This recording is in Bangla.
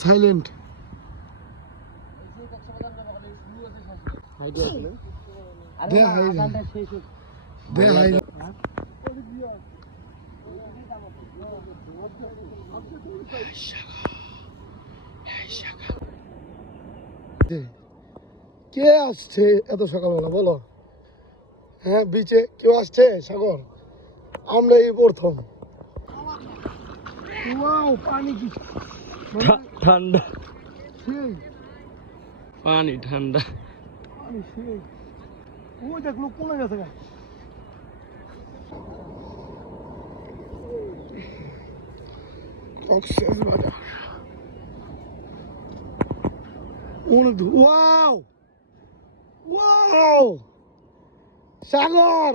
সাইলেন্ট দে হাই দে হাই কে আসছে এত সকালবেলা বলো? হ্যাঁ, বিচে কেউ আসছে সাগর? আমরা এই প্রথম। পানি কি ঠান্ডা, সেই পানি ঠান্ডা। পানি সেই ওই দেখ লোক কমে গেছে গা। কক্সবাজার অনেক দূর। ওয়াও ওয়াও সাগর